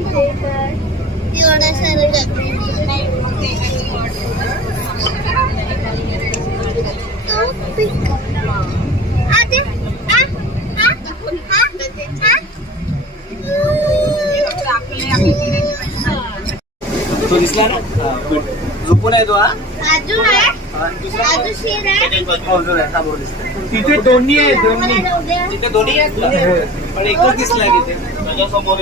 एवढं सारं तो दिसला ना झोपून आहे तो हा अजून आहे अजून शेर आहे तिथे दोन्ही आहे तिथे दोन्ही आहेत पण एकच दिसला तिथे समोर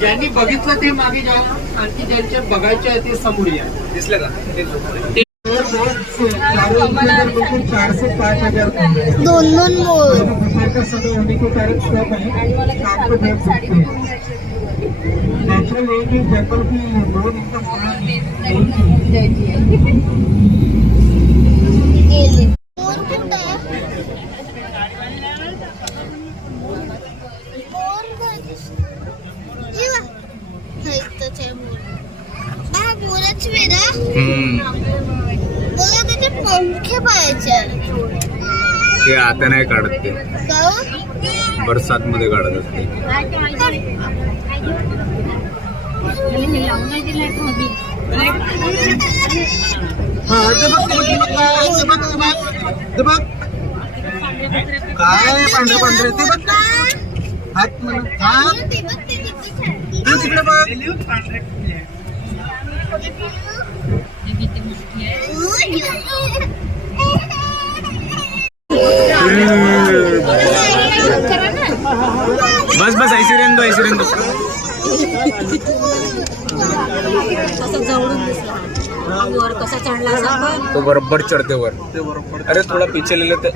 ज्यांनी बघितलं ते मागे जा आणखी ज्यांचे बघायचे आहे ते समोर या दिसलं का 4 से 5,000 दोन मोर होने के कारण सब है नेचुरल एक ही जंगल की रोड एकदम गेले मोर कुठं आहे मोर मोरच वेडा बघा त्याचे पंखे पाहायचे ते आता नाही काढत ते बरसात मध्ये काढत असते काय पांढरे पांढरे ते बघ हात हात तिकडे बघ बस बस ऐसी रेन दो वर कसा चढला तो बरोबर चढ़ते वर अरे थोड़ा पीछे ले लेते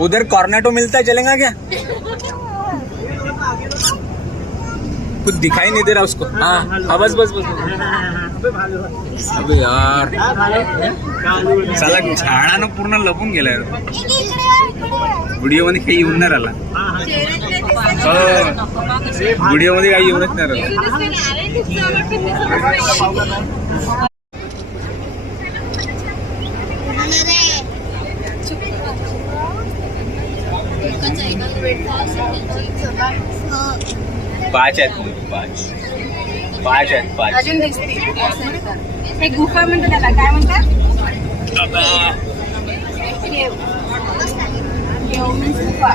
उधर कॉर्नेटो मिलता है चलेगा क्या कुछ दिखाई नहीं दे रहा उसको हाँ बस बस बस अबे यार साला झाडानं पूर्ण लपून गेलाय व्हिडिओ मध्ये काही येऊन नाही राहिला व्हिडिओ मध्ये काही येऊनच नाही राहिला पाच आहेत अजून दिसते एक गुफा म्हणतो त्याला काय म्हणतात गुफा